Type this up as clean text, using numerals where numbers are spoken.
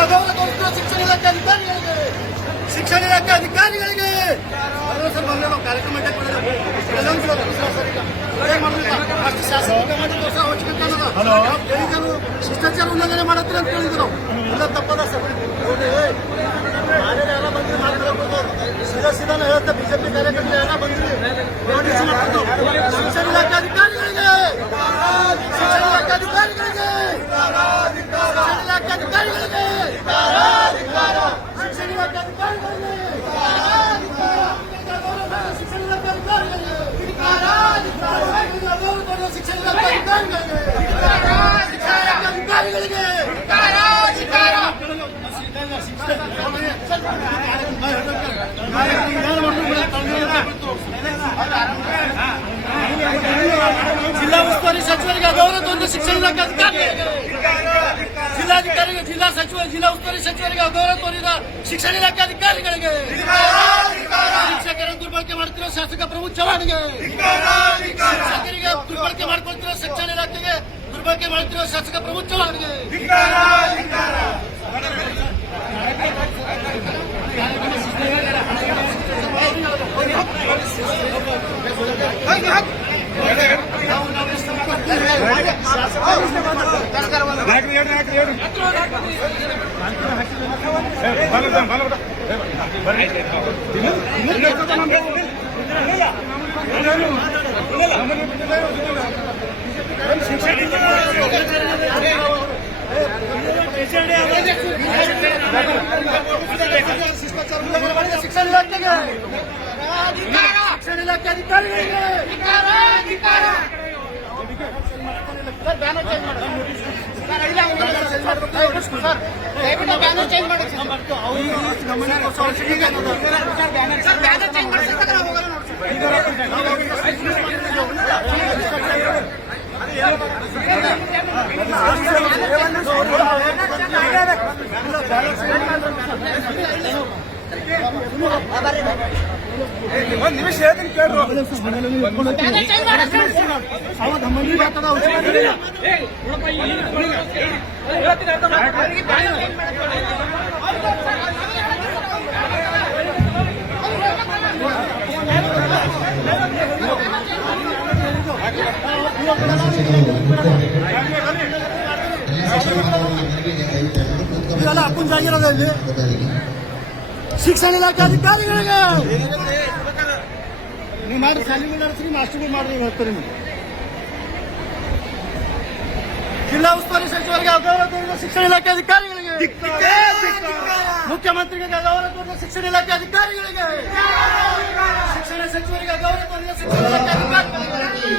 ಅಗೌರವ ತೋರಿಸುತ್ತಿರುವ ಶಿಕ್ಷಣ ಇಲಾಖೆ ಅಧಿಕಾರಿಗಳಿಗೆ ಕಾರ್ಯಕ್ರಮ ಅಷ್ಟು ಶಾಸಕ ಶಿಷ್ಟಾಚಾರ ಉಲ್ಲಂಘನೆ ಮಾಡತ್ತೀರ ಅಂತ ಹೇಳಿದ್ರು ಎಲ್ಲ ತಪ್ಪದ ಸರ್ ಎಲ್ಲ ಬಂದ್ರಿ ಮಾತಾಡ್ಬೋದು ಸೀದಾನ ಹೇಳ್ತಾ ಬಿಜೆಪಿ ಕಾರ್ಯಕರ್ತರು ಎಲ್ಲ ಬಂದ್ರಿ ಶಿಕ್ಷಣ ಇಲಾಖೆ ಅಧಿಕಾರಿಗಳಿಗೆ ಶಿಕ್ಷಣ ಇಲಾಖೆ ಅಧಿಕಾರಿಗಳಿಗೆ ಶಿಕ್ಷಣ ಇಲಾಖೆ ಅಧಿಕಾರಿಗಳಿಗೆ ಶಿಕ್ಷಣ ಇಲಾಖೆ ಅಧಿಕಾರಿಗಳಿಗೆ ಶಿಕ್ಷಣ ಇಲಾಖೆ ಅಧಿಕಾರಿಗಳಿಗೆ ಶಿಕ್ಷಣ ಇಲಾಖೆ ಅಧಿಕಾರಿಗಳಿಗೆ ಜಿಲ್ಲಾ ಉಸ್ತುವಾರಿ ಸಚಿವರಿಗೆ ಅಗೌರವ ತೋರಿದ ಶಿಕ್ಷಣ ಇಲಾಖೆ ಅಧಿಕಾರಿಗಳಿಗೆ ಜಿಲ್ಲಾಧಿಕಾರಿಗೆ ಜಿಲ್ಲಾ ಉಸ್ತುವಾರಿ ಸಚಿವರಿಗೆ ಅಗೌರವ ತೋರಿದ ಶಿಕ್ಷಣ ಇಲಾಖೆ ಅಧಿಕಾರಿಗಳಿಗೆ ಶಿಕ್ಷಕರನ್ನು ದುರ್ಬಳಕೆ ಮಾಡುತ್ತಿರುವ ಶಾಸಕ ಪ್ರಮೋದ್ ಚವ್ಹಾಣ್ಗೆ ಶಿಕ್ಷಕರಿಗೆ ದುರ್ಬಳಕೆ ಮಾಡಿಕೊಳ್ತಿರುವ ಶಿಕ್ಷಣ ಇಲಾಖೆಗೆ ದುರ್ಬಳಕೆ ಮಾಡುತ್ತಿರುವ ಶಾಸಕ ಪ್ರಮೋದ್ ಚವ್ಹಾಣ್ಗೆ ಶಿಕ್ಷಣ ಇಲಾಖೆಗೆ ಶಿಕ್ಷಣ ಇಲಾಖೆ ಅಧಿಕಾರಿಗಳಿಗೆ ಬ್ಯಾನರ್ ಚೇಂಜ್ ಮಾಡಿ ಒಂದು ನಿಮಿಷ ಹೇಳ್ತೀನಿ ಕೇಳ್ರು ಇದೆಲ್ಲ ಅಪ್ಪಂಜಾಗಿರೋದು ಇಲ್ಲಿ ಶಿಕ್ಷಣ ಇಲಾಖೆ ಅಧಿಕಾರಿಗಳಿಗೆ ನೀವು ಮಾಡಿ ಶಾಲೆಗಳು ನಡೆಸ್ರಿ ಮಾಸ್ಟರ್ಗಳು ಮಾಡ್ರಿ ಹೇಳ್ತಾರೆ ನೀವು ಜಿಲ್ಲಾ ಉಸ್ತುವಾರಿ ಸಚಿವರಿಗೆ ಅಗೌರವ ತೋರಿದ ಶಿಕ್ಷಣ ಇಲಾಖೆ ಅಧಿಕಾರಿಗಳಿಗೆ ಮುಖ್ಯಮಂತ್ರಿಗೆ ಅಗೌರವ ತೋರಿದ ಶಿಕ್ಷಣ ಇಲಾಖೆ ಅಧಿಕಾರಿಗಳಿಗೆ ಶಿಕ್ಷಣ ಸಚಿವರಿಗೆ ಅಗೌರವ ತೋರಿದ ಶಿಕ್ಷಣ ಇಲಾಖೆ ಅಧಿಕಾರಿಗಳಿಗೆ